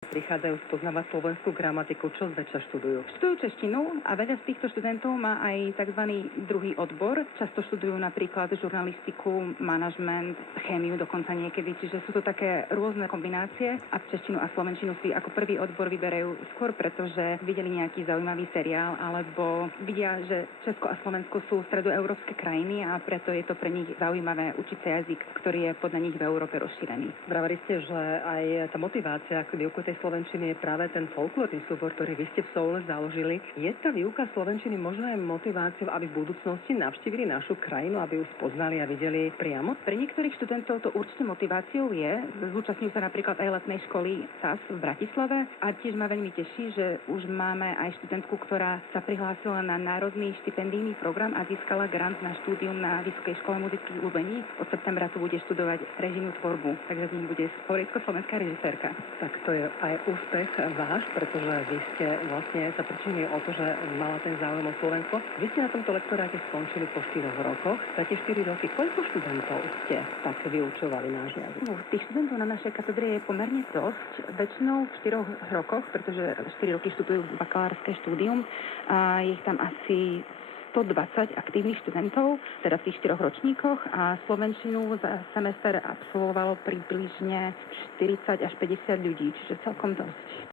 Prichádzajú spoznávať slovenskú gramatiku, čo zväčša študujú? Študujú češtinu a veľa z týchto študentov má aj tzv. Druhý odbor. Často študujú napríklad žurnalistiku, manažment, chémiu dokonca niekedy, čiže sú to také rôzne kombinácie a češtinu a slovenčinu si ako prvý odbor vyberajú skôr, pretože videli nejaký zaujímavý seriál alebo vidia, že Česko a Slovensko sú stredoeurópske krajiny a preto je to pre nich zaujímavé učiť sa jazyk, ktorý je podľa nich v Európe rozšírený. Vraveli ste, že aj tá motivácia k výuku tej slovenčiny je práve ten folklórny súbor, ktorý vy ste v Soule založili. Je tá výuka slovenčiny možno aj motiváciou, aby v budúcnosti navštívili našu krajinu, aby ju spoznali a videli priamo? Pre niektorých študentov to určite motiváciou je. Zúčastňujú sa napríklad aj letnej školy SAS v Bratislave a tiež ma veľmi teší, že už máme aj študentku, ktorá sa prihlásila na národný štipendijný program a získala grant na štúdium na Vysokej škole muzických umení. Od septembra tu bude študovať režijnú tvorbu, takže z ním bude korejsko-slovenská režisérka. Tak to je aj úspech váš, pretože vy ste vlastne sa pričinili o to, že mala ten záujem o Slovensko. Vy ste na tomto lektoráte skončili po 4 rokoch. Za tie 4 roky koľko študentov ste tak vyučovali náš jazyk? Tých študentov na našej katedre je pomerne dosť. Väčšinou v 4 rokoch, pretože 4 roky študujú bakalárske štúdium a je ich tam asi 120 aktívnych študentov, teda v tých 4 ročníkoch a slovenčinu za semester absolvovalo približne 40 až 50 ľudí, čiže celkom dosť.